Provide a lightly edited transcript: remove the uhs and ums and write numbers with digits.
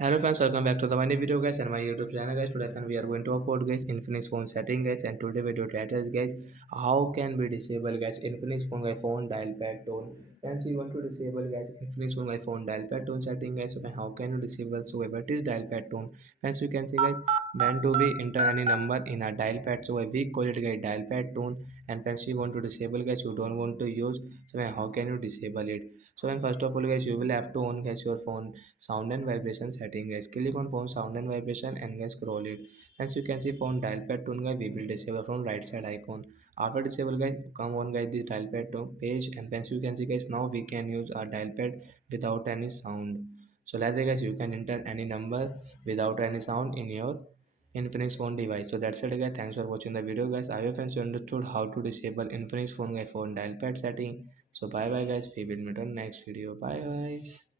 Hello friends, welcome back to the my new video guys and my YouTube channel guys. Today we are going to talk about guys Infinix phone setting guys, and today video data is guys how can we disable guys Infinix phone by phone dial pad tone. Friends, we want to disable guys Infinix phone by phone dial pad tone setting guys. So how can you disable? So what is dial pad tone? Friends, you can see guys when do we enter any number in a dial pad. So we call it guys dial pad tone, and friends you want to disable guys, you don't want to use. So how can you disable it? So when first of all guys you will have to on guys your phone sound and vibration setting guys. Click on phone sound and vibration and guys scroll it. As you can see phone dial pad tone guys, we will disable from right side icon. After disable guys, come on guys the dial pad tone page, and as you can see guys now we can use our dial pad without any sound. So let's say guys you can enter any number without any sound in your Infinix phone device. So that's it guys. Thanks for watching the video guys. I hope friends you understood how to disable Infinix phone guys phone dial pad setting. So bye bye guys. We will meet on next video. Bye guys.